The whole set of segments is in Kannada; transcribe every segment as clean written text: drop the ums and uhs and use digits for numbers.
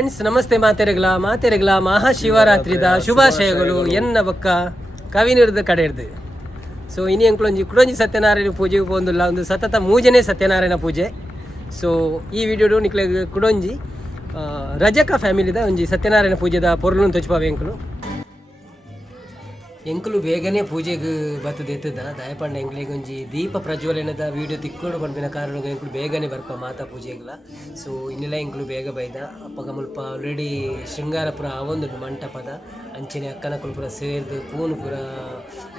ಫ್ರೆಂಡ್ಸ್ ನಮಸ್ತೆ. ಮಾತೆರೆಗ್ಲ ಮಹಾಶಿವರಾತ್ರಿದ ಶುಭಾಶಯಗಳು ಎನ್ನ ಬೊಕ್ಕ ಕವಿನಿರ್ದ ಕಡೆ ಹಿಡ್ದು. ಸೊ ಇನಿ ಅಂಕ್ಲೊಂಜಿ ಕುಡೊಂಜಿ ಸತ್ಯನಾರಾಯಣ ಪೂಜೆಗೆ ಪೋಂದುಲ್ಲ ಒಂದು ಸತತ ಮೂಜನೇ ಸತ್ಯನಾರಾಯಣ ಪೂಜೆ. ಸೊ ಈ ವಿಡಿಯೋಡು ನಿಕ್ಲೆ ಕುಡೊಂಜಿ ರಜಕ ಫ್ಯಾಮಿಲಿದ ಒಂಜಿ ಸತ್ಯನಾರಾಯಣ ಪೂಜೆದ ಪೊರ್ಲುನ್ ತೊಚ್ಪಾವೆ ಎಂಕುಲು ಬೇಗನೆ ಪೂಜೆಗೆ ಬತ್ತದ ಎತ್ತದ ದಯಪಂಡ ಎಂಕ್ಲೆಗೆ ಒಂಜಿ ದೀಪ ಪ್ರಜ್ವಲನದ ವಿಡಿಯೋ ತಿಕ್ಕೊಂಡು ಬಂದಿನ ಕಾರಣ ಎಂಕುಲು ಬೇಗನೆ ಬರ್ಪ ಮಾತಾ ಪೂಜೆಗಳ. ಸೊ ಇನ್ನೆಲ್ಲ ಎಂಕುಲು ಬೇಗ ಬೈದ ಅಪ್ಪಗ ಮುಲ್ಪ ಆಲ್ರೆಡಿ ಶೃಂಗಾರಪುರ ಅವೊಂದು ಮಂಟಪದ ಅಂಚನೆ ಅಕ್ಕನ ಕುಲ್ಪುರ ಸೇರ್ದು ಪೂನು ಪುರ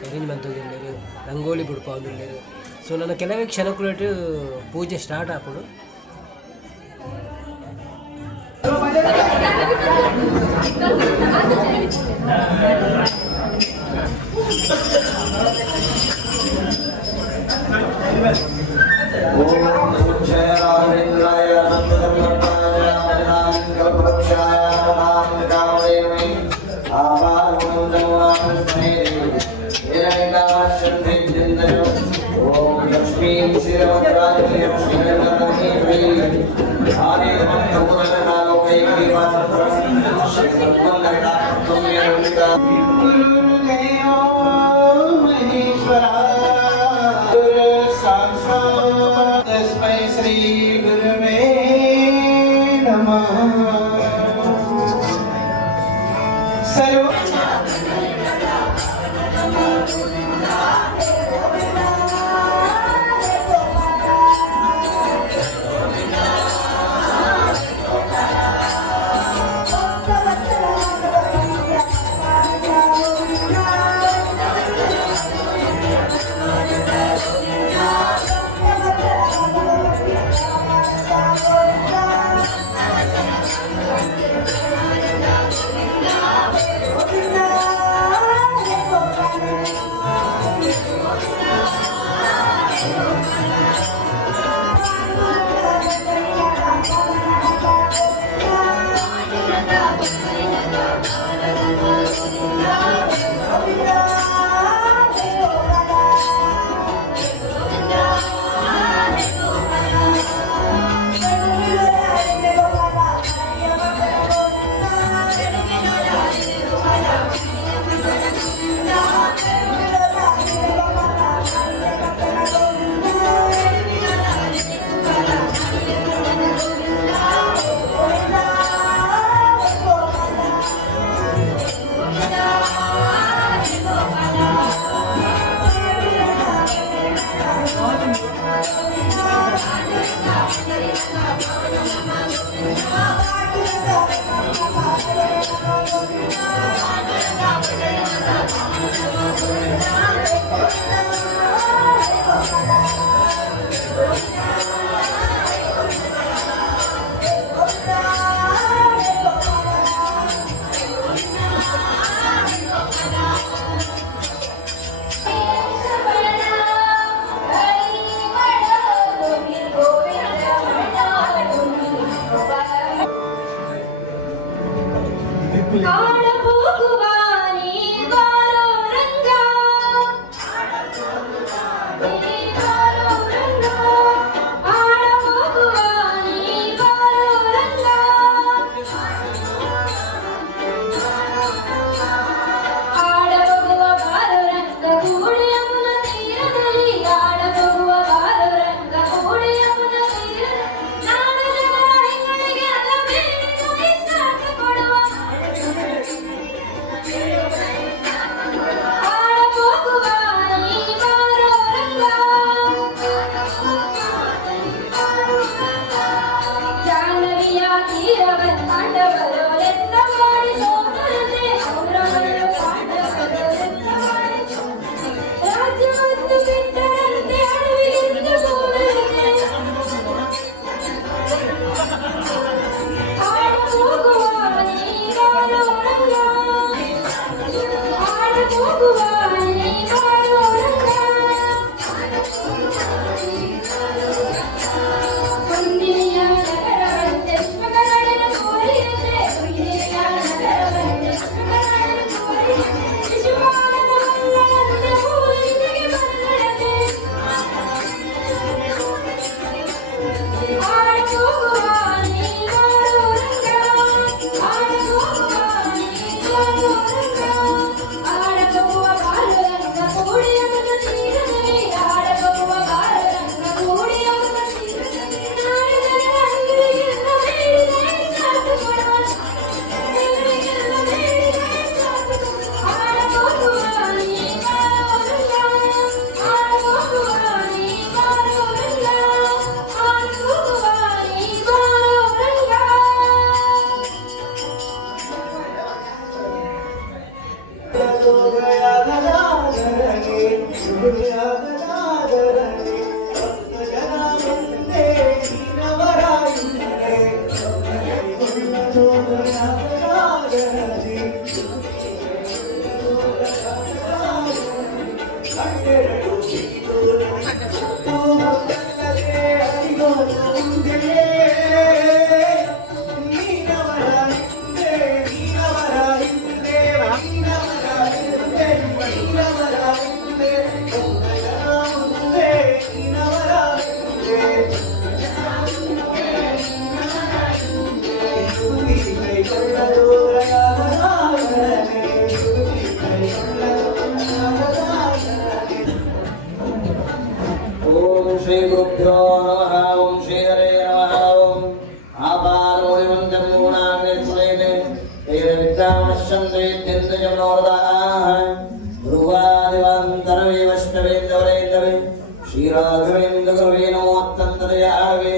ಅರೇಂಜ್ಮೆಂಟ್ ಹೋಗಿಲ್ಲೇರು, ರಂಗೋಲಿ ಬಿಡ್ಪ ಹೋಗಿಲ್ಲೇರು. ಸೊ ನನ್ನ ಕೆಲವೇ ಕ್ಷಣಕ್ಕೂ ಪೂಜೆ ಸ್ಟಾರ್ಟ್ ಹಾಕೋದು. श्री गुरुभ्यो नमः। ओम श्री हरे नमः। ओम आपादमूलिमन्तं गुणान्निर्मुलेने तेन विद्यामश्चन्द्रे त्यन्तजमनोरदाः ध्रुवादिवान्तरवेवष्टवेन्दवरेन्दवे श्रीराघवेन्द्र गुरुवे नमोऽत्यन्तदयाळवे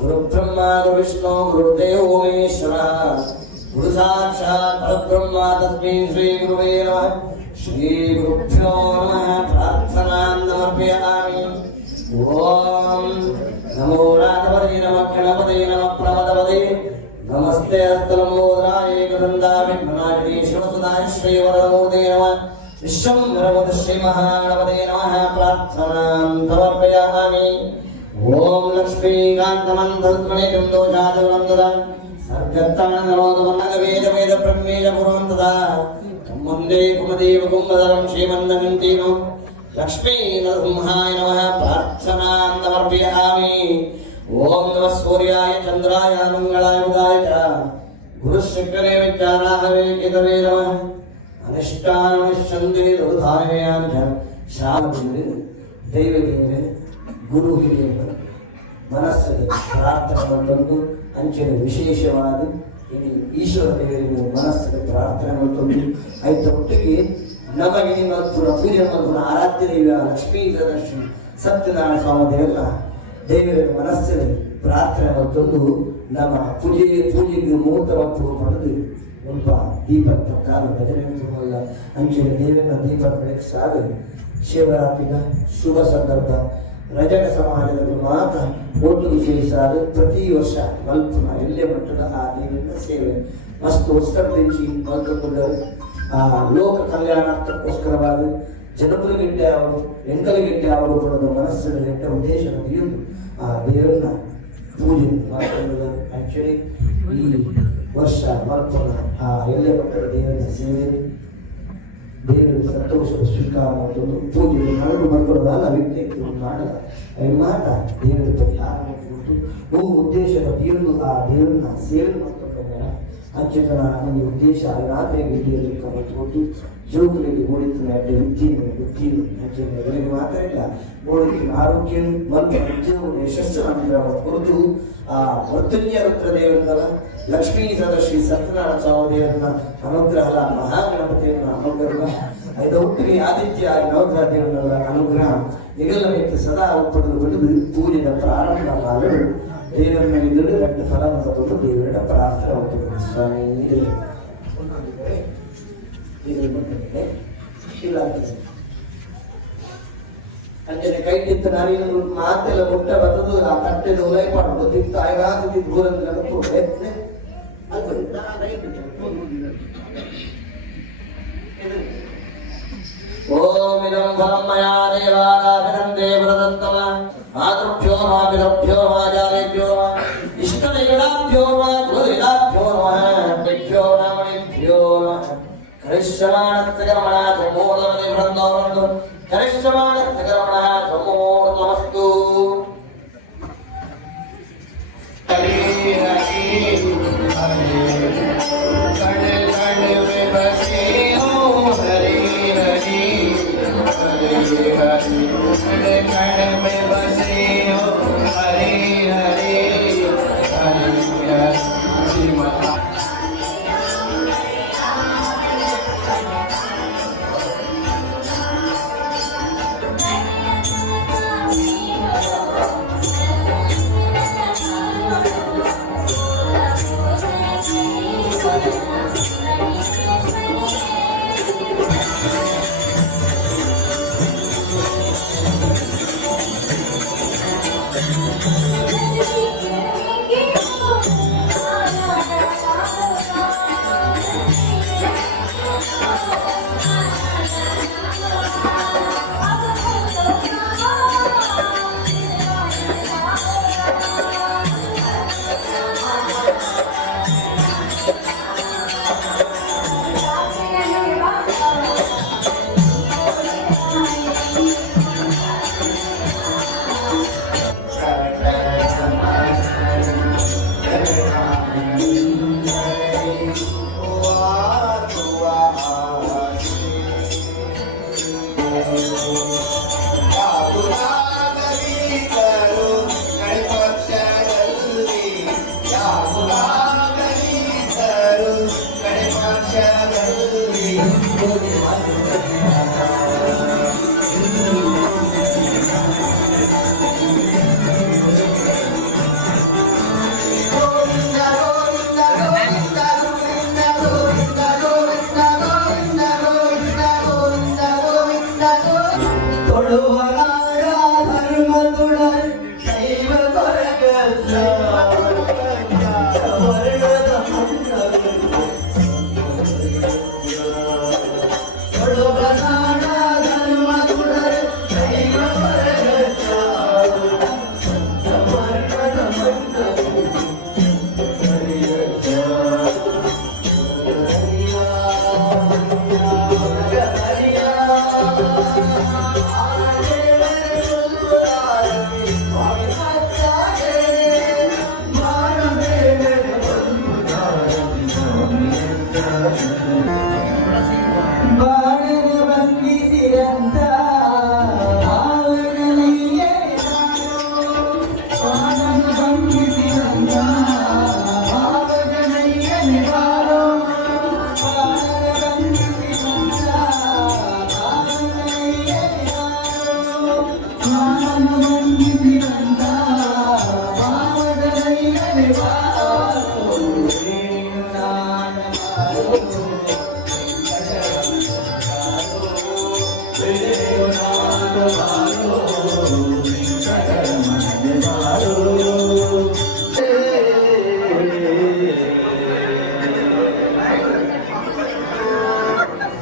गुरुब्रह्मा गुरुविष्णु गुरुदेवो महेश्वरः गुरुसाक्षात् परब्रह्म तस्मै श्री गुरुवे नमः। श्री गुरुभ्यो नमः। प्रार्थनां समर्पयामि। ओम नमो राधवदे नमः गणपते नमः प्रमदवदे नमस्ते अस्तलंबोधराय एकदन्ताय विघ्नाय शिवसुदाय श्रीवरमूर्ते नमः। विश्वम्भरमुद श्री महागणपते नमः। प्रार्थनां समर्पयामि। ओम लक्ष्मीकान्तमन्धुत्वनितं दोषादिवन्ददा सर्गत्तानरोदमन्नगवेद वेद ब्रह्मेज पुरवन्तदा कम्मन्दे कुमदेव कुम्भधरं श्रीमन्दगन्तीनो लक्ष्मी नरसिंहाय नमः। प्रार्थनां समर्पयामि। ओम नमः सूर्याय चंद्राय मंगलाय बुधाय च गुरुशुक्रे विचाराहवे केतवे नमः। अनिष्टानिश्चन्ते दुर्धारयां च शामदेवरे देवदेवरे गुरु ಹಿರಿಯರು ಮನಸ್ಸಿಗೆ ಪ್ರಾರ್ಥನೆ ಮಾಡಿಕೊಂಡು ಅಂಚೆನೆ ವಿಶೇಷವಾದ ಇಲ್ಲಿ ಈಶ್ವರ ದೇವರಿಗೆ ಮನಸ್ಸಿಗೆ ಪ್ರಾರ್ಥನೆ ಮಾಡಿಕೊಂಡು ಆಯ್ತು ಒಟ್ಟಿಗೆ ನಮಗೆ ನಿಮ್ಮ ಪೂಜೆ ಮಾಡುವ ಆರಾಧ್ಯ ದೇವ ಲಕ್ಷ್ಮೀ ಶ್ರೀ ಸತ್ಯನಾರಾಯಣ ಸ್ವಾಮಿ ದೇವರ ದೇವರ ಮನಸ್ಸಿನಲ್ಲಿ ಪ್ರಾರ್ಥನೆ ಮಾಡಿಕೊಂಡು ನಮ್ಮ ಪೂಜೆಗೆ ಮುಹೂರ್ತವನ್ನು ಪಡೆದು ಸ್ವಲ್ಪ ದೀಪದ ಕಾಲ ಭಜನೆ ಅಂಚೆನ ದೇವರ ದೀಪ ಬೆಳಗ್ಗೆ ಸಾಗಲಿ ಶಿವರಾತ್ರಿಯ ಶುಭ ಸಂದರ್ಭ ರಜಕ ಸಮಾಜದ ಮಾತ್ರ ಒಟ್ಟು ವಿಶೇಷ ಪ್ರತಿ ವರ್ಷ ಮಲ್ಪುನ ಎಲ್ಲೇ ಮಟ್ಟದ ಆ ದೇವರ ಸೇವೆ ಮಸ್ತ್ ಉತ್ಸರ್ಜಿಸಿ ಮಲ್ಕೊಂಡರು ಆ ಲೋಕ ಕಲ್ಯಾಣಾರ್ಥಕ್ಕೋಸ್ಕರವಾದ ಜನಪದಗಿಟ್ಟೆ ಅವರು ಎಂಕಲಗಿಟ್ಟೆ ಅವರು ಕೊಡೋದು ಮನಸ್ಸಿನಲ್ಲಿ ಎಂಟ ಉದ್ದೇಶ ನಡೆಯುವುದು ಆ ದೇವರನ್ನ ಪೂಜೆ ಮಾಡಿಕೊಳ್ಳುವುದು ಆಕ್ಚುಲಿ ಈ ವರ್ಷ ಮಲ್ಪುನ ಆ ಎಲ್ಲೇ ಮಟ್ಟದ ದೇವರ ಸೇವೆ ದೇವರ ಸಂತೋಷದ ಸ್ವೀಕಾರ ಮಾಡುವುದು ಪೂಜೆ ನಾಡು ಮಾಡ್ಕೊಳ್ಳೋದಲ್ಲ ವ್ಯಕ್ತಿ ಮಾಡಲ್ಲ ಮಾಟ ದೇವರ ಪರಿಹಾರ ಕೊಟ್ಟು ಉದ್ದೇಶದ ದೇವರು ಆ ದೇವರನ್ನ ಸೇವೆ ಮಾಡ್ಕೊಂಡ್ರೆ ಅಂಚೆತನ ನನಗೆ ಉದ್ದೇಶ ರಾತ್ರಿ ಗಿಡ್ಡಿಯಲ್ಲಿ ಕಲಿತು ಜೋಗುಲಿಗೆ ಓಡಿತು ಅಡ್ಡೆ ಬುದ್ಧಿಯನ್ನು ಅಂಚೆನ ಇವರಿಗೆ ಮಾತ್ರ ಇಲ್ಲ ಓಡಿತು ಆರೋಗ್ಯ ಮತ್ತು ಉದ್ಯೋಗ ಯಶಸ್ಸನ್ನು ಕುರಿತು ಆ ಮೃತ್ಯುಂಜಯ ರುದ್ರ ದೇವರಲ್ಲ ಲಕ್ಷ್ಮೀ ಸದಶ್ರೀ ಸತ್ಯನಾರಾಯಣ ಸ್ವಾಮಿ ದೇವರನ್ನ ಅನುಗ್ರಹ ಮಹಾಗಣಪತಿಯನ್ನ ಅನುಗ್ರಹ ಐದು ಒಟ್ಟಿಗೆ ಆದಿತ್ಯ ನವಗ್ರಹ ದೇವರನ್ನ ಅನುಗ್ರಹ ನಿಗಲಕ್ಕೆ ಸದಾ ಪಡೆದು ಬಿಡುದು ಪೂಜೆಯ ಪ್ರಾರಂಭ ಮಾಡಲು ದೇವರನ್ನ ಇದ್ದರೆ ಎರಡು ಫಲ ಮತ್ತು ದೇವರ ಪ್ರಾರ್ಥನೆ ಹೋಗ್ತದೆ ಸ್ವಾಮಿ ಇಲ್ಲ ಅಂಜನೆ ಕೈ ತಿಂತ ನಾರಿನ ಮಾತೆಲ್ಲ ಮುಟ್ಟ ಬರ್ತದು ಆ ತಟ್ಟೆದ ಉಲೈ ಮಾಡೋದು ತಿಂತ ಆಯ್ಗಾದ ದೂರಂದ ಓಂ ಇದಂ ಫಲಂ ಮಯಾ ದೇವಾರಾಭಿನಂ ದೇವರದತ್ತಮ ಮಾತೃಭ್ಯೋ ನಮಃ ಪಿತೃಭ್ಯೋ ನಮಃ ಆಚಾರ್ಯೇಭ್ಯೋ ನಮಃ ಇಷ್ಟದೈವತಾಭ್ಯೋ ನಮಃ ಕುಲದೇವತಾಭ್ಯೋ ನಮಃ ಭ್ಯೋ ನಮಃ ಕರಿಷ್ಯಮಾಣಸ್ಯ ಕರ್ಮಣಃ ಸಮೂಢಮದೆ ವೃಂದೋರಂದು ಕರಿಷ್ಯಮಾಣಸ್ಯ ಕರ್ಮಣಃ ಸಮೂಢಮಸ್ತು ಹರಿ ಹರಿ ಹರಿ ಕಣ ಕಣ में बसे हो हरि हरि हरि हरि कण कण में बसे हो हरि हरि हरि हरि माता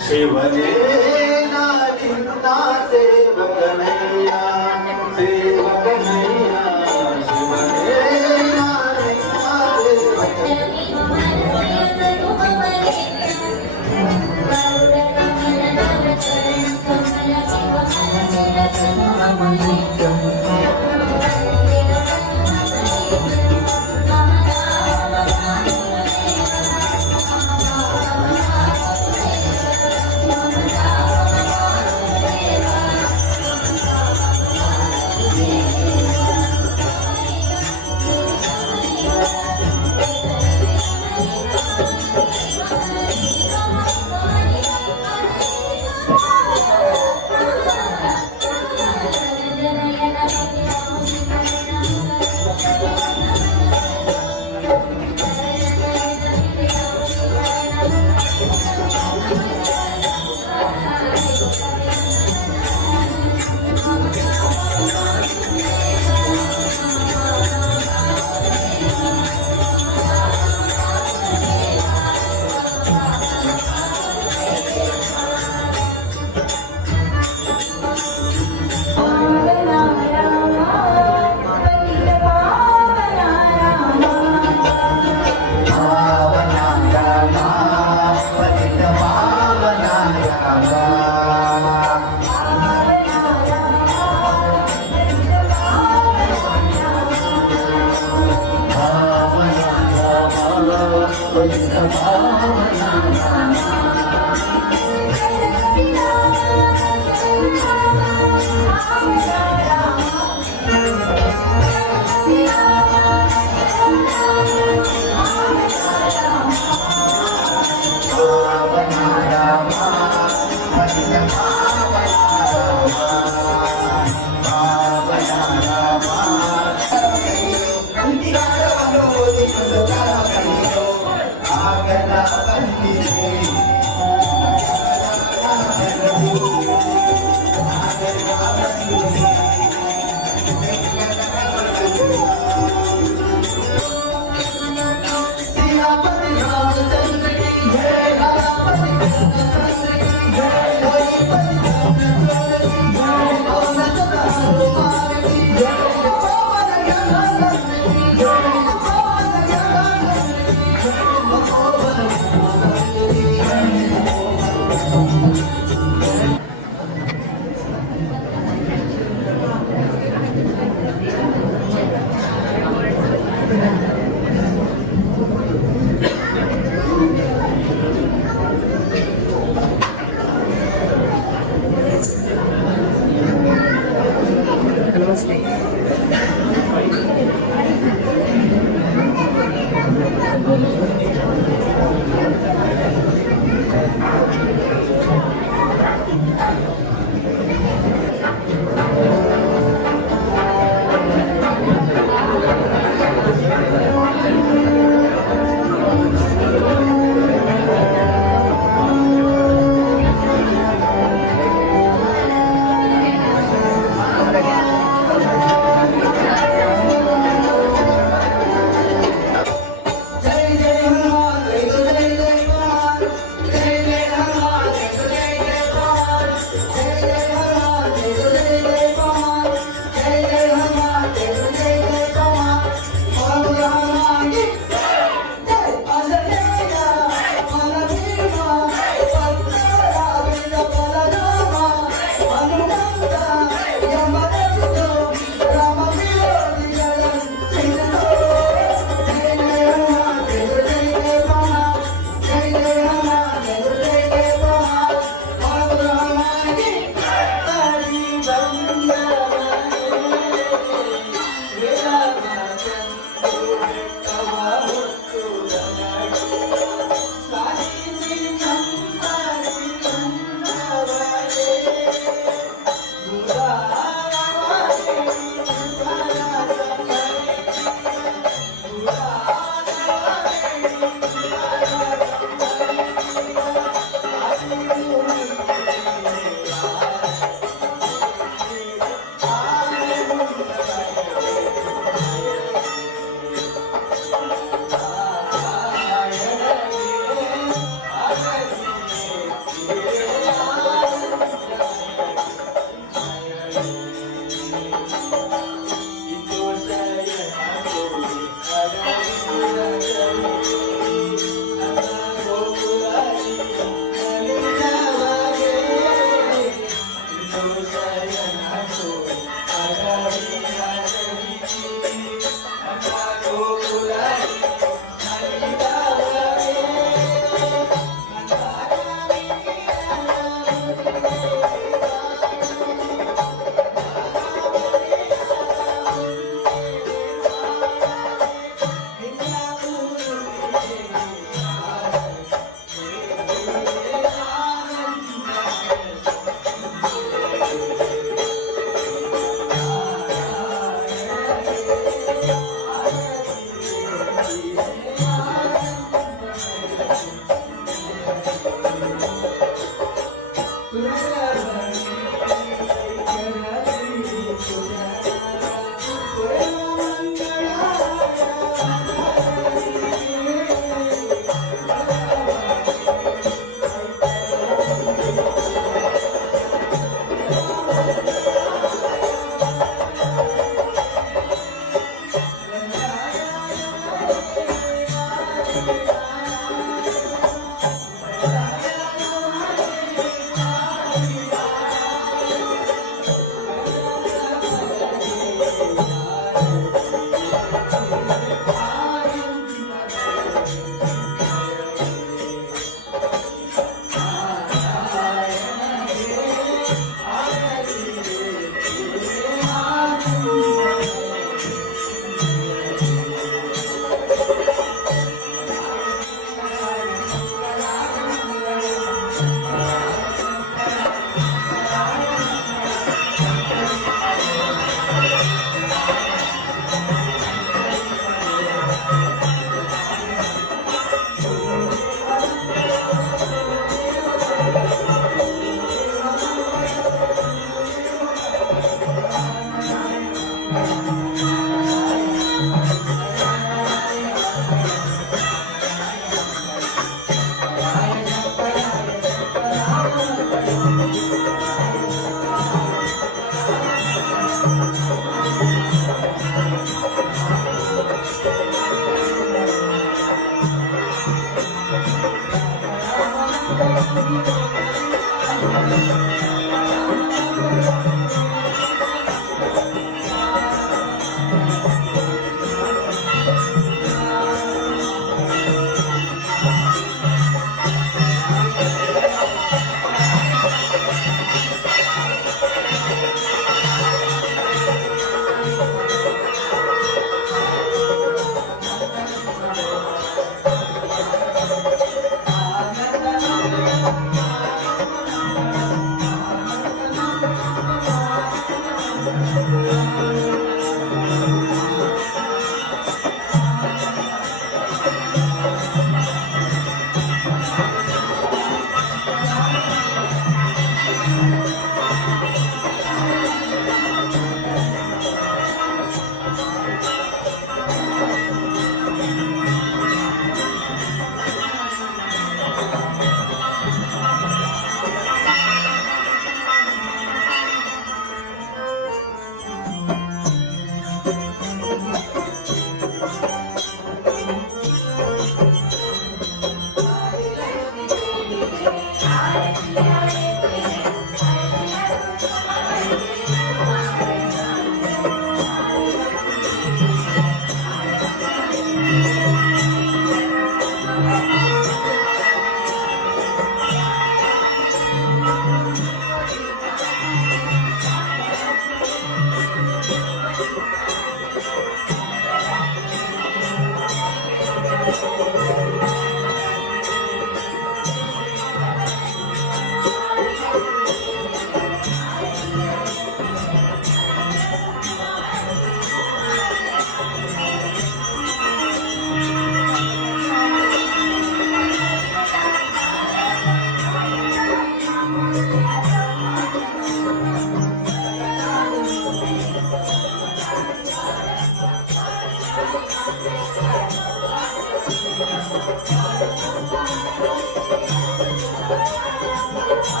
ಶಿವನೇ ನಾನಿನ್ನ ಸೇವಕನಯ್ಯ ಸೇವಕನಯ್ಯ ಶಿವನೇ ನಾನಿನ್ನ Mama,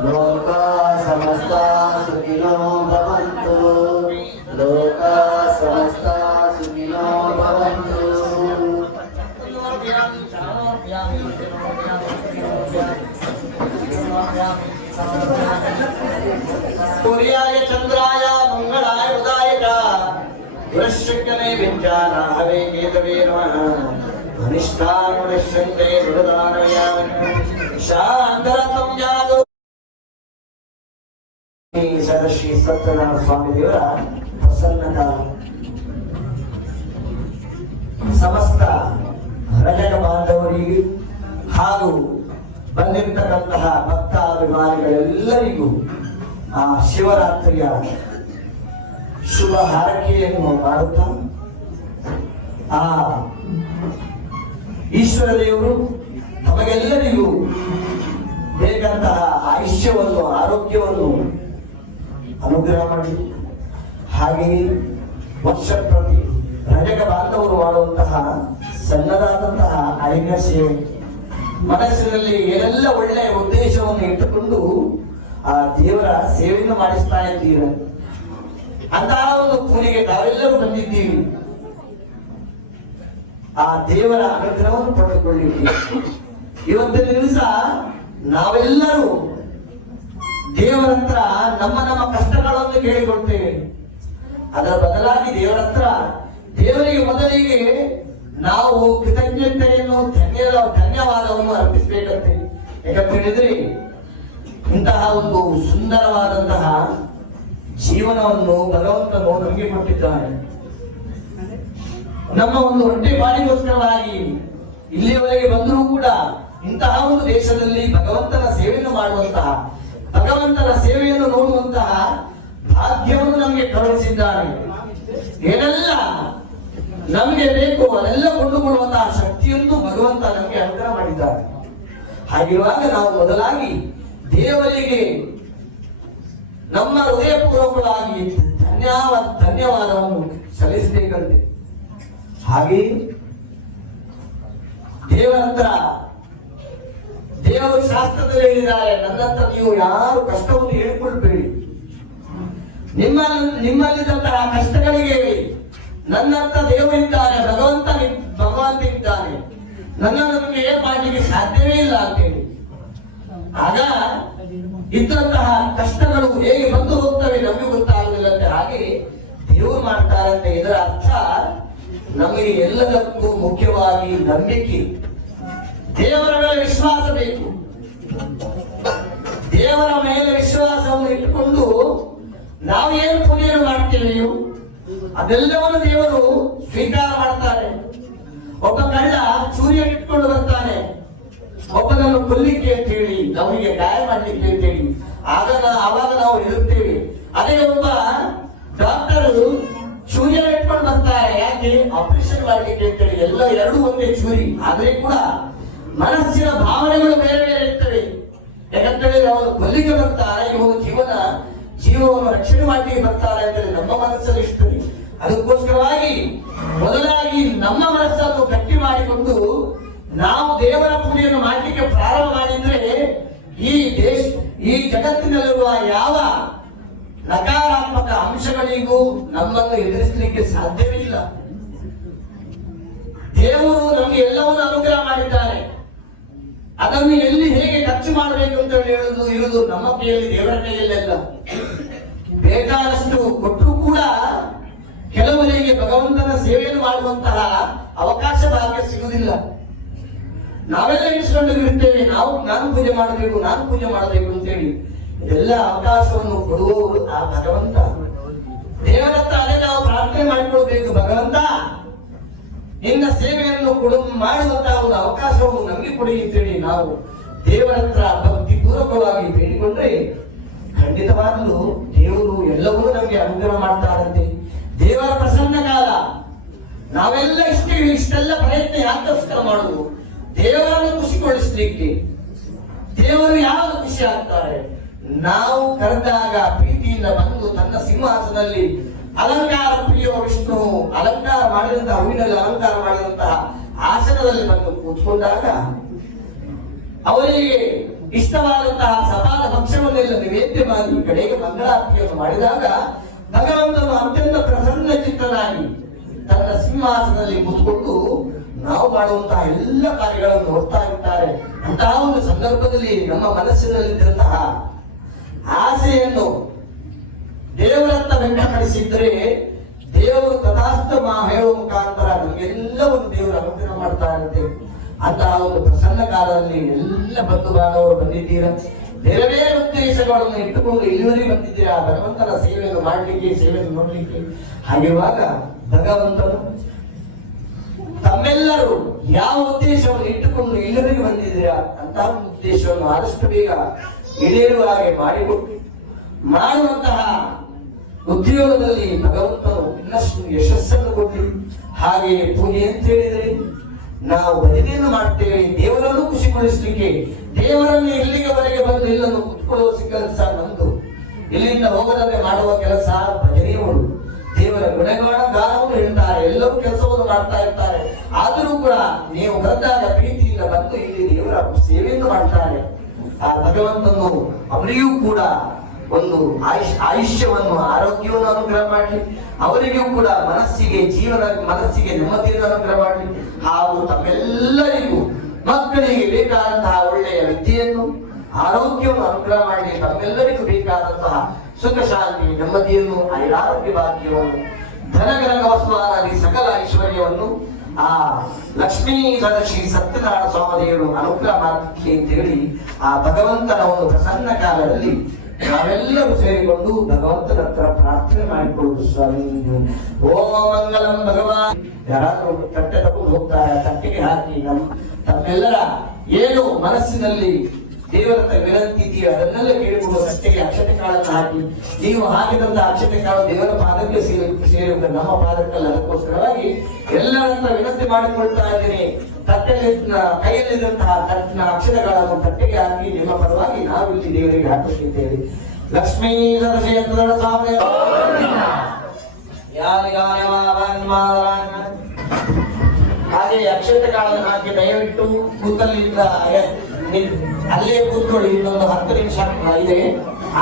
लोका समस्ता सुखिनो भवन्तु। ಗುರಶಕ್ಯನೇ ವಿಜ್ಞಾನ ಹವೇ ಕೇತವೇ ನಮಃ ಅನಿಷ್ಟಾನುಷ್ಯಂತೆ ದುರದಾನಯ ಶಾಂತರತ್ವಂ ಜಾದು. ಶ್ರೀ ಸತ್ಯನಾರಾಯಣ ಸ್ವಾಮಿ ದೇವರ ಪ್ರಸನ್ನತಾ ಸಮಸ್ತ ರಜಕ ಬಾಂಧವರಿಗೆ ಹಾಗೂ ಬಂದಿರತಕ್ಕಂತಹ ಭಕ್ತಾಭಿಮಾನಿಗಳೆಲ್ಲರಿಗೂ ಆ ಶಿವರಾತ್ರಿಯ ಶುಭ ಹಾರೈಕೆಯನ್ನು ಮಾಡುತ್ತಾ ಆ ಈಶ್ವರ ದೇವರು ತಮಗೆಲ್ಲರಿಗೂ ಬೇಕಂತಹ ಆಯುಷ್ಯವನ್ನು ಆರೋಗ್ಯವನ್ನು ಅನುಗ್ರಹ ಮಾಡಿ ಹಾಗೆಯೇ ವರ್ಷ ಪ್ರತಿ ರಜಕ ಬಾಂಧವರು ಮಾಡುವಂತಹ ಸಣ್ಣದಾದಂತಹ ಅರಣ್ಯ ಸೇವೆ ಮನಸ್ಸಿನಲ್ಲಿ ಏನೆಲ್ಲ ಒಳ್ಳೆಯ ಉದ್ದೇಶವನ್ನು ಇಟ್ಟುಕೊಂಡು ಆ ದೇವರ ಸೇವೆಯನ್ನು ಮಾಡಿಸ್ತಾ ಇದ್ದೀರ ಅಂತಹ ಒಂದು ಕೂಲಿಗೆ ನಾವೆಲ್ಲರೂ ಬಂದಿದ್ದೀವಿ. ಆ ದೇವರ ಅನುಗ್ರಹವನ್ನು ಪಡೆದುಕೊಳ್ಳಿದ್ದೀವಿ. ಇವತ್ತಿನ ದಿವಸ ನಾವೆಲ್ಲರೂ ದೇವರ ಹತ್ರ ನಮ್ಮ ಕಷ್ಟಗಳನ್ನು ಕೇಳಿಕೊಳ್ತೇವೆ. ಅದರ ಬದಲಾಗಿ ದೇವರ ಹತ್ರ ದೇವರಿಗೆ ಮೊದಲಿಗೆ ನಾವು ಕೃತಜ್ಞತೆಯನ್ನು ಧನ್ಯವಾದವನ್ನು ಅರ್ಪಿಸಬೇಕಂತೆ. ಯಾಕಂತ ಹೇಳಿದ್ರೆ ಇಂತಹ ಒಂದು ಸುಂದರವಾದಂತಹ ಜೀವನವನ್ನು ಭಗವಂತನು ನಮಗೆ ಕೊಟ್ಟಿದ್ದಾನೆ. ನಮ್ಮ ಒಂದು ಹೊಟ್ಟೆ ಪಾಡಿಗೋಸ್ಕರವಾಗಿ ಇಲ್ಲಿಯವರೆಗೆ ಬಂದರೂ ಕೂಡ ಇಂತಹ ಒಂದು ದೇಶದಲ್ಲಿ ಭಗವಂತನ ಸೇವೆಯನ್ನು ಮಾಡುವಂತಹ ಭಗವಂತನ ಸೇವೆಯನ್ನು ನೋಡುವಂತಹ ಭಾಗ್ಯವನ್ನು ನಮಗೆ ಕರುಣಿಸಿದ್ದಾನೆ. ಏನೆಲ್ಲ ನಮಗೆ ಬೇಕು ಅದೆಲ್ಲ ಕೊಂಡುಕೊಳ್ಳುವಂತಹ ಶಕ್ತಿಯನ್ನು ಭಗವಂತ ನಮಗೆ ಅನುಗ್ರಹ ಮಾಡಿದ್ದಾನೆ. ಹಾಗಿರುವಾಗ ನಾವು ಮೊದಲಾಗಿ ದೇವರಿಗೆ ನಮ್ಮ ಹೃದಯಪೂರ್ವಕವಾಗಿ ಧನ್ಯವಾದವನ್ನು ಸಲ್ಲಿಸಬೇಕಂತೆ. ಹಾಗೆ ದೇವರ ಹತ್ರ ದೇವರು ಶಾಸ್ತ್ರದಲ್ಲಿ ಹೇಳಿದ್ದಾರೆ, ನನ್ನ ಹತ್ರ ನೀವು ಯಾರು ಕಷ್ಟವನ್ನು ಹೇಳಿಕೊಳ್ಬೇಡಿ, ನಿಮ್ಮಲ್ಲಿದ್ದಂತಹ ಕಷ್ಟಗಳಿಗೆ ನನ್ನ ಹತ್ರ ದೇವರಿದ್ದಾನೆ, ಭಗವಂತ ಇದ್ದಾನೆ, ನಮಗೆ ಏನ್ ಮಾಡ್ಲಿಕ್ಕೆ ಸಾಧ್ಯವೇ ಇಲ್ಲ ಅಂತೇಳಿ. ಆಗ ಇದ್ದಂತಹ ಕಷ್ಟಗಳು ಹೇಗೆ ಬಂದು ಹೋಗ್ತವೆ ನಮಗೆ ಗೊತ್ತಾಗುದಿಲ್ಲಂತೆ. ಹಾಗೆ ದೇವರು ಮಾಡ್ತಾರಂತೆ. ಇದರ ಅರ್ಥ ನಮಗೆ ಎಲ್ಲದಕ್ಕೂ ಮುಖ್ಯವಾಗಿ ನಂಬಿಕೆ, ದೇವರ ಮೇಲೆ ವಿಶ್ವಾಸ ಬೇಕು. ದೇವರ ಮೇಲೆ ವಿಶ್ವಾಸವನ್ನು ಇಟ್ಟುಕೊಂಡು ನಾವು ಏನು ಪೂಜೆಯನ್ನು ಮಾಡ್ತೇವೆಯೋ ಅದೆಲ್ಲವನ್ನು ದೇವರು ಸ್ವೀಕಾರ ಮಾಡ್ತಾರೆ. ಒಬ್ಬ ಕಳ್ಳ ಚೂರಿಯನ್ನು ಇಟ್ಕೊಂಡು ಬರ್ತಾನೆ, ಒಬ್ಬನನ್ನು ಕೊಲ್ಲಿಕ್ಕೆ ಅಂತ ಹೇಳಿ, ಅವನಿಗೆ ಗಾಯ ಮಾಡ್ಲಿಕ್ಕೆ ಅಂತ ಹೇಳಿ, ಆವಾಗ ನಾವು ಹೇಳುತ್ತೇವೆ. ಅದೇ ಒಬ್ಬ ಡಾಕ್ಟರ್ ಚೂರಿಯನ್ನು ಇಟ್ಕೊಂಡು ಬರ್ತಾರೆ, ಯಾಕೆ ಆಪರೇಷನ್ ಮಾಡ್ಲಿಕ್ಕೆ ಅಂತ ಹೇಳಿ. ಎರಡು ಒಂದೇ ಚೂರಿ, ಆದ್ರೆ ಕೂಡ ಮನಸ್ಸಿನ ಭಾವನೆಗಳು ಬೇರೆ ಬೇರೆ ಇರ್ತವೆ. ಯಾಕಂತ ಹೇಳಿದ್ರೆ ಅವನು ಕೊಲ್ಲಿಗೆ ಬರ್ತಾನೆ, ಇವನು ಜೀವವನ್ನು ರಕ್ಷಣೆ ಮಾಡಲಿಕ್ಕೆ ಬರ್ತಾರೆ ಅಂತ ಹೇಳಿ ನಮ್ಮ ಮನಸ್ಸಲ್ಲಿ ಇರ್ತದೆ. ಅದಕ್ಕೋಸ್ಕರವಾಗಿ ಮೊದಲಾಗಿ ನಮ್ಮ ಮನಸ್ಸನ್ನು ಗಟ್ಟಿ ಮಾಡಿಕೊಂಡು ನಾವು ದೇವರ ಪೂಜೆಯನ್ನು ಮಾಡಲಿಕ್ಕೆ ಪ್ರಾರಂಭ ಮಾಡಿದ್ರೆ ಈ ಜಗತ್ತಿನಲ್ಲಿರುವ ಯಾವ ನಕಾರಾತ್ಮಕ ಅಂಶಗಳಿಗೂ ನಮ್ಮನ್ನು ಎದುರಿಸಲಿಕ್ಕೆ ಸಾಧ್ಯವೇ ಇಲ್ಲ. ದೇವರು ನಮಗೆ ಎಲ್ಲವನ್ನು ಅನುಗ್ರಹ ಮಾಡಿದ್ದಾನೆ. ಅದನ್ನು ಎಲ್ಲಿ ಹೇಗೆ ಖರ್ಚು ಮಾಡಬೇಕು ಅಂತ ಇರುವುದು ನಮ್ಮ ಕೈಯಲ್ಲಿ, ದೇವರ ಕೈಯಲ್ಲೆಲ್ಲ. ಬೇಕಾದಷ್ಟು ಕೊಟ್ಟರು ಕೂಡ ಕೆಲವರಿಗೆ ಭಗವಂತನ ಸೇವೆಯನ್ನು ಮಾಡುವಂತಹ ಅವಕಾಶ ಭಾಗ್ಯ ಸಿಗುವುದಿಲ್ಲ. ನಾವೆಲ್ಲ ಇರಿಸಿಕೊಂಡು ಇರ್ತೇವೆ, ನಾನು ಪೂಜೆ ಮಾಡಬೇಕು ಅಂತೇಳಿ. ಇದೆಲ್ಲ ಅವಕಾಶವನ್ನು ಕೊಡುವವರು ಆ ಭಗವಂತ. ದೇವರ ಹತ್ರ ಅದೇ ನಾವು ಪ್ರಾರ್ಥನೆ ಮಾಡಿಕೊಳ್ಬೇಕು, ಭಗವಂತ ನಿನ್ನ ಸೇವೆಯನ್ನು ಮಾಡುವಂತಹ ಒಂದು ಅವಕಾಶವನ್ನು ನಮಗೆ ಕೊಡಿ ಅಂತೇಳಿ ನಾವು ದೇವರ ಹತ್ರ ಭಕ್ತಿ ಪೂರ್ವಕವಾಗಿ ಬೇಡಿಕೊಂಡ್ರೆ ಖಂಡಿತವಾಗಲೂ ದೇವರು ಎಲ್ಲವನ್ನೂ ನಮಗೆ ಅನುಗ್ರಹ ಮಾಡ್ತಾರಂತೆ. ದೇವರ ಪ್ರಸನ್ನ ಕಾಲ. ನಾವೆಲ್ಲ ಇಷ್ಟೆಲ್ಲ ಪ್ರಯತ್ನ ಯಾಕೋಸ್ಕರ ಮಾಡುವುದು? ದೇವರನ್ನು ಖುಷಿಗೊಳಿಸಲಿಕ್ಕೆ. ದೇವರು ಯಾವಾಗ ಖುಷಿ ಆಗ್ತಾರೆ? ನಾವು ಕರೆದಾಗ ಪ್ರೀತಿಯಿಂದ ಬಂದು ತನ್ನ ಸಿಂಹಾಸನದಲ್ಲಿ ಅಲಂಕಾರ ಪ್ರಿಯ ವಿಷ್ಣು ಅಲಂಕಾರ ಮಾಡಿದಂತಹ ಹೂವಿನಲ್ಲಿ ಅಲಂಕಾರ ಮಾಡಿದಂತಹ ಆಸನದಲ್ಲಿ ಬಂದು ಕೂತ್ಕೊಂಡಾಗ ಅವರಿಗೆ ಇಷ್ಟವಾದಂತಹ ಸಪಾದ ಭಕ್ಷ್ಯವನ್ನೆಲ್ಲ ನಿವೇದ್ಯ ಮಾಡಿ ಕಡೆಗೆ ಮಂಗಳಾರತಿಯನ್ನು ಮಾಡಿದಾಗ ಭಗವಂತನು ಅತ್ಯಂತ ಪ್ರಸನ್ನ ಚಿತ್ತನಾಗಿ ತನ್ನ ಸಿಂಹಾಸನದಲ್ಲಿ ಕೂತ್ಕೊಂಡು ನಾವು ಮಾಡುವಂತಹ ಎಲ್ಲ ಕಾರ್ಯಗಳನ್ನು ನೋಡ್ತಾ ಇರ್ತಾರೆ. ಅಂತಹ ಒಂದು ಸಂದರ್ಭದಲ್ಲಿ ನಮ್ಮ ಮನಸ್ಸಿನಲ್ಲಿದ್ದಂತಹ ಆಸೆಯನ್ನು ದೇವರತ್ತ ವ್ಯಕ್ತಪಡಿಸಿದ್ರೆ ದೇವರು ತಥಾ ಎಲ್ಲವನ್ನು ದೇವರು ಅನುಗ್ರಹ ಮಾಡ್ತಾರಂತೆ. ಅಂತಹ ಒಂದು ಪ್ರಸನ್ನ ಕಾಲದಲ್ಲಿ ಎಲ್ಲ ಬಂಧು ಬಾಂಧವರು ಬಂದಿದ್ದೀರಾ, ಬೇರೆ ಬೇರೆ ಉದ್ದೇಶಗಳನ್ನು ಇಟ್ಟುಕೊಂಡು ಇಲ್ಲಿವರೆಗೆ ಬಂದಿದ್ದೀರಾ ಭಗವಂತನ ಸೇವೆಯನ್ನು ಮಾಡಲಿಕ್ಕೆ, ಸೇವೆಯನ್ನು ನೋಡ್ಲಿಕ್ಕೆ. ಹಾಗಿರುವಾಗ ಭಗವಂತನು ತಮ್ಮೆಲ್ಲರೂ ಯಾವ ಉದ್ದೇಶವನ್ನು ಇಟ್ಟುಕೊಂಡು ಇಲ್ಲಿವರೆಗೆ ಬಂದಿದ್ದೀರಾ ಅಂತಹ ಒಂದು ಉದ್ದೇಶವನ್ನು ಆದಷ್ಟು ಬೇಗ ಈಡೇರುವ ಹಾಗೆ ಮಾಡಿಕೊಟ್ಟು ಮಾಡುವಂತಹ ಉದ್ಯೋಗದಲ್ಲಿ ಭಗವಂತನು ಇನ್ನಷ್ಟು ಯಶಸ್ಸನ್ನು ಕೊಟ್ಟು, ಹಾಗೆ ಪೂಜೆ ಅಂತ ಹೇಳಿದರೆ ನಾವು ಭಜನೆಯನ್ನು ಮಾಡ್ತೇವೆ ದೇವರನ್ನು ಖುಷಿಗೊಳಿಸಲಿಕ್ಕೆ. ದೇವರನ್ನು ಇಲ್ಲಿಗೆವರೆಗೆ ಬಂದು ಇಲ್ಲನ್ನು ಕುತ್ಕೊಳ್ಳುವ ಕೆಲಸ ನಮ್ದು, ಇಲ್ಲಿಂದ ಹೋಗದಂತೆ ಮಾಡುವ ಕೆಲಸ ಭಜನೆಯವರು. ದೇವರ ಗುಣಗಾನ ಗಾನವನ್ನು ಹೇಳ್ತಾರೆ, ಎಲ್ಲರೂ ಕೆಲಸವನ್ನು ಮಾಡ್ತಾ ಇರ್ತಾರೆ. ಆದರೂ ಕೂಡ ನೀವು ಬಂದಾಗ ಪ್ರೀತಿಯಿಂದ ಬಂದು ಇಲ್ಲಿ ದೇವರ ಸೇವೆಯನ್ನು ಮಾಡ್ತಾರೆ. ಆ ಭಗವಂತನು ಅವರಿಗೂ ಕೂಡ ಒಂದು ಆಯುಷ್ಯವನ್ನು, ಆರೋಗ್ಯವನ್ನು ಅನುಗ್ರಹ ಮಾಡಲಿ, ಅವರಿಗೂ ಕೂಡ ಮನಸ್ಸಿಗೆ ನೆಮ್ಮದಿಯನ್ನು ಅನುಗ್ರಹ ಮಾಡಲಿ. ಹಾಗೂ ತಮ್ಮೆಲ್ಲರಿಗೂ ಮಕ್ಕಳಿಗೆ ಬೇಕಾದಂತಹ ಒಳ್ಳೆಯ ವಿದ್ಯೆಯನ್ನು, ಆರೋಗ್ಯವನ್ನು ಅನುಗ್ರಹ ಮಾಡಲಿ. ತಮ್ಮೆಲ್ಲರಿಗೂ ಬೇಕಾದಂತಹ ಸುಖ ಶಾಂತಿ, ನೆಮ್ಮದಿಯನ್ನು, ಐರಾರೋಗ್ಯ ಭಾಗ್ಯವನ್ನು, ಧನಗರಗ ವಸ್ತುವಾದಿ ಸಕಲ ಐಶ್ವರ್ಯವನ್ನು ಆ ಲಕ್ಷ್ಮೀ ಶ್ರೀ ಸತ್ಯನಾರಾಯಣ ಸ್ವಾಮಿದೇವರು ಅನುಗ್ರಹ ಮಾಡಲಿಕ್ಕೆ ಅಂತ ಹೇಳಿ ಆ ಭಗವಂತನ ಒಂದು ಪ್ರಸನ್ನ ಕಾಲದಲ್ಲಿ ನಾವೆಲ್ಲರೂ ಸೇರಿಕೊಂಡು ಭಗವಂತನ ಹತ್ರ ಪ್ರಾರ್ಥನೆ ಮಾಡಿಕೊಳ್ಳುವುದು. ಸ್ವಾಮಿ ಓಂ ಮಂಗಲಂ ಭಗವಾನ್. ಯಾರಾದ್ರೂ ತಟ್ಟೆ ತಗೊಂಡು ಹೋಗ್ತಾರೆ, ತಟ್ಟೆಗೆ ಹಾಕಿ ತಮ್ಮೆಲ್ಲರ ಏನು ಮನಸ್ಸಿನಲ್ಲಿ ದೇವರ ವಿನಂತಿ ಇದೆಯೋ ಅದನ್ನೆಲ್ಲ ಕೇಳಿಕೊಂಡು ತಟ್ಟೆಗೆ ಅಕ್ಷತೆ ಕಾಳನ್ನು ಹಾಕಿ, ನೀವು ಹಾಕಿದಂತಹ ಅಕ್ಷತೆ ಕಾಳು ದೇವರ ಪಾದಕ್ಕೆ ಸೇರಿದ ನಮ್ಮ ಪಾದಕ್ಕಲ್ಲ. ಅದಕ್ಕೋಸ್ಕರವಾಗಿ ಎಲ್ಲರಂತ ವಿನಂತಿ ಮಾಡಿಕೊಳ್ತಾ ಇದ್ದೇನೆ. ಕೈಯಲ್ಲಿದ್ದಂತಹ ತಟ್ಟಿನ ಅಕ್ಷರಗಳನ್ನು ತಟ್ಟೆಗೆ ಹಾಕಿ ನಿಮ್ಮ ಪರವಾಗಿ ನಾವು ಇಲ್ಲಿ ದೇವರಿಗೆ ಹಾಕುತ್ತಿದ್ದೇವೆ. ಲಕ್ಷ್ಮೀ ಸದಸ್ಯಂದ್ರ ಸ್ವಾಮಿ ಹಾಗೆ ಅಕ್ಷತೆ ಕಾಳನ್ನು ಹಾಕಿ ದಯವಿಟ್ಟು ಕೂತಲ್ಲಿಂದ ಅಲ್ಲೇ ಕೂತ್ಕೊಳ್ಳಿ. ಇನ್ನೊಂದು 10 ನಿಮಿಷ ಇದೆ,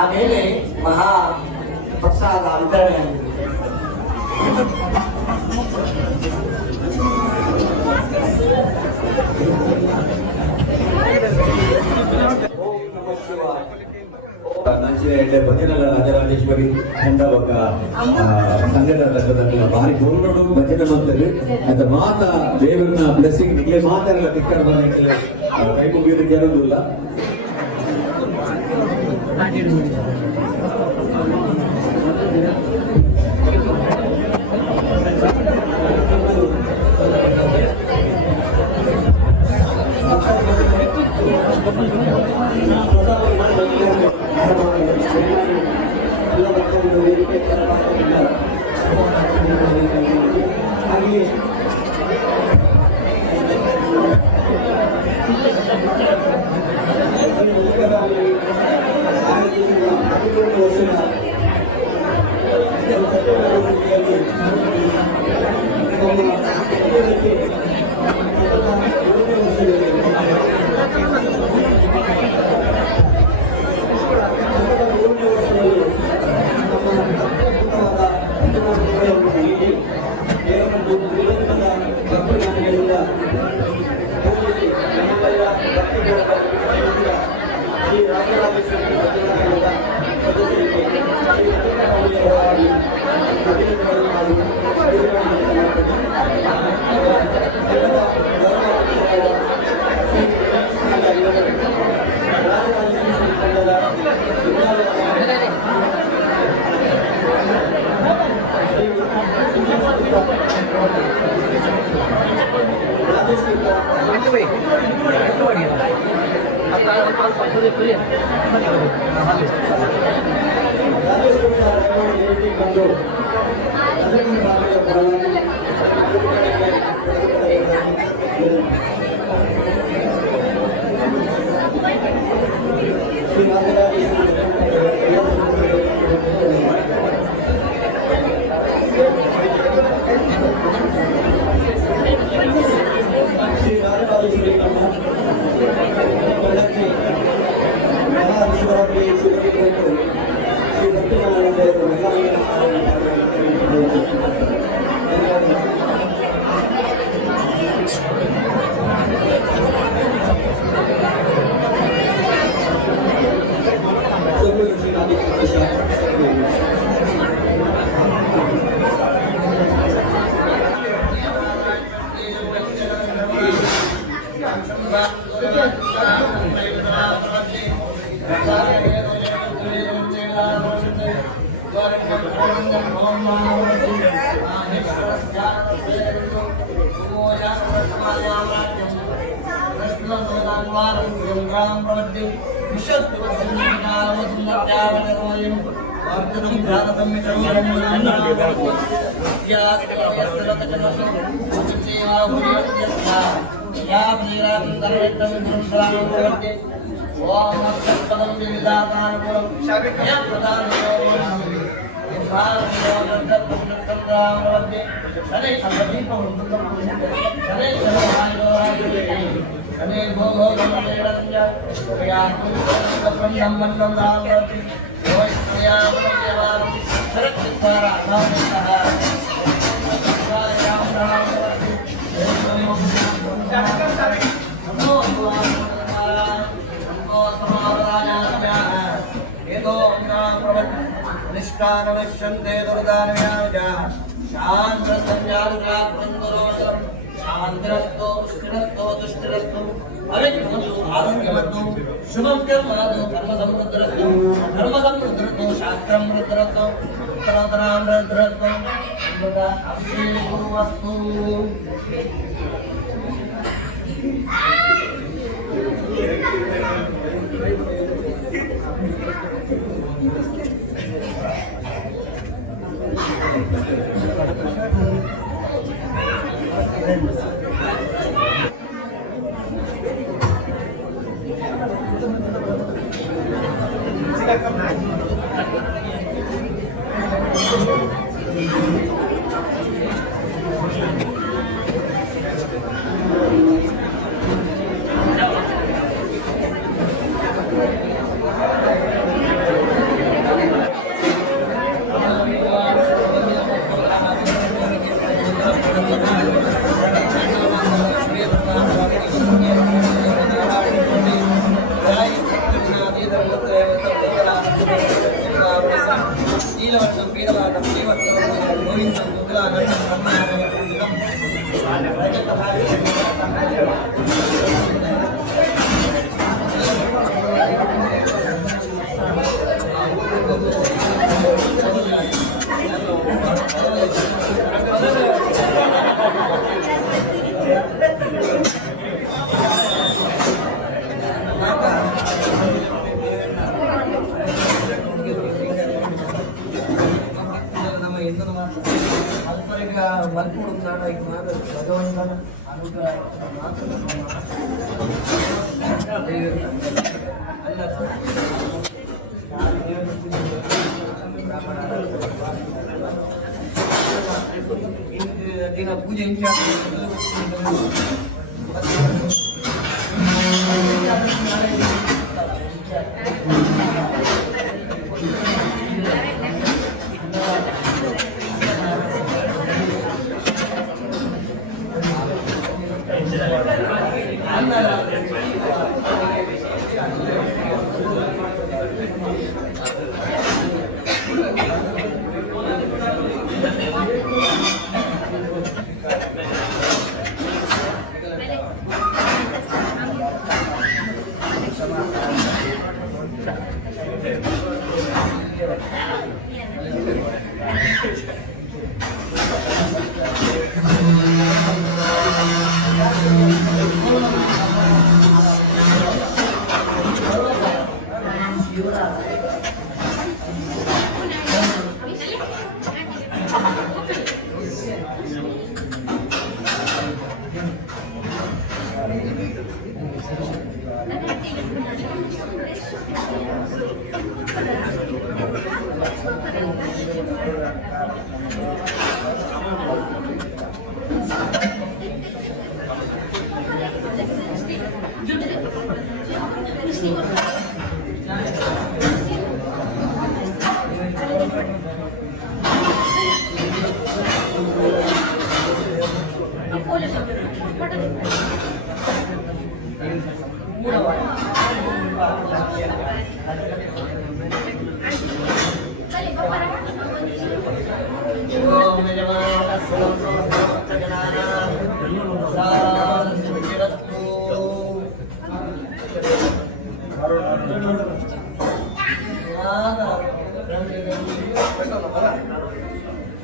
ಆಮೇಲೆ ಮಹಾ ಪ್ರಸಾದ ವಿತರಣೆ ಆಗಿದೆ. ನಂಚಿನ ಭಜನಲ ರಾಜರಾಜೇಶ್ವರಿ ಎಂದ ఒక ಸಂಘದ ಭಾರಿ ಗೋಲ್ನೋಡು ಭಜನೆ ಮಾಡ್ತಾರೆ. ಅಂತ ಮಾತ ದೇವರನ್ನ ಬ್ಲೆಸ್ಸಿಂಗ್ ಇಲ್ಲೇ ಮಾತಾಡಲ್ಲ ತಿಕ್ಕಡ ಬರಲಿಕ್ಕೆ ಕೈ ಮುಗಿಯೋದಕ್ಕೆ ಇರೋದಿಲ್ಲ. निष्कानवश्यन्ते दुर्दानव्याज शान्तिरस्तो स्थिरस्तो तुष्टिरस्तो अविघ्नमस्तु आरोग्यमस्तु शुभं कर्मस्तु धर्म समृद्धरस्तु शास्त्रं वृद्धरस्तु उत्तरातरां वृद्धरस्तु अभिषेकमस्तु पूजे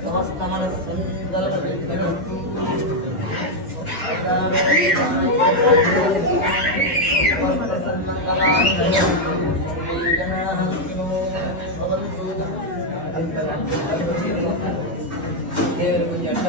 ಸಮಸ್ತ ಮನಸ್ಸಂಗಲ ಸಿದ್ಧಿರಸ್ತು. ದೇವರ ಪೂಜೆ ಅಡ್ಡ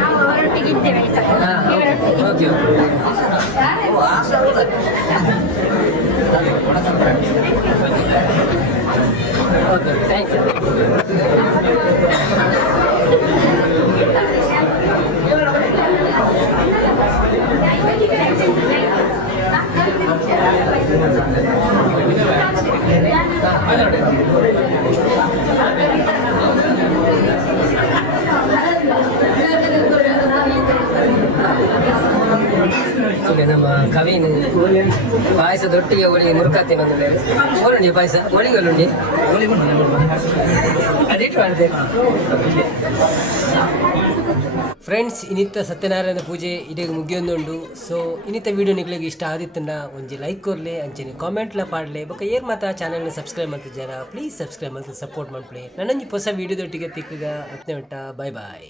ನಾವು ಅವರೊಟ್ಟಿಗೆ ಇದ್ದೇವೆ ಆಯ್ತಾ? Okay okay thanks. ನಮ್ಮ ಕವಿನ ಪಾಯಸದೊಟ್ಟಿಗೆ ಒಳಗೆ ಮುರುಕಾತೀನಿ ಒಂದು ಬೇರೆ ಒಳ್ಳುಂಡಿ ಪಾಯಸ ಒಳಿಗಲ್ಲುಂಡಿ ಅದಿಟ್ಟು ಮಾಡ್ತೇವೆ. ಫ್ರೆಂಡ್ಸ್, ಇನ್ನಿತ್ತ ಸತ್ಯನಾರಾಯಣ ಪೂಜೆ ಇಡೀ ಮುಗಿಯೊಂದುಂಡು. ಸೊ ಇನ್ನಿತ್ತ ವೀಡಿಯೋ ನಿಗಳಿಗೆ ಇಷ್ಟ ಆದಿತ್ತಂಡ ಒಂಜಿ ಲೈಕ್ ಕೊರ್ಲೆ, ಅಂಚನೆ ಕಾಮೆಂಟ್ಲ ಪಾಡ್ಲೆ, ಬೊಕ್ಕ ಏರ್ ಮಾತಾ ಚಾನಲ್ನ ಸಬ್ಸ್ಕ್ರೈಬ್ ಮಾಡ್ತಿದ್ದಾರ ಪ್ಲೀಸ್ ಸಬ್ಸ್ಕ್ರೈಬ್ ಮಾಡ್ತಾ ಸಪೋರ್ಟ್ ಮಾಡ್ಕೊಳ್ಳಿ. ನನ್ನೊಂದು ಹೊಸ ವೀಡಿಯೋದೊಟ್ಟಿಗೆ ತಿಕ್ಕಗ 10 ಬಾಯ್ ಬಾಯ್.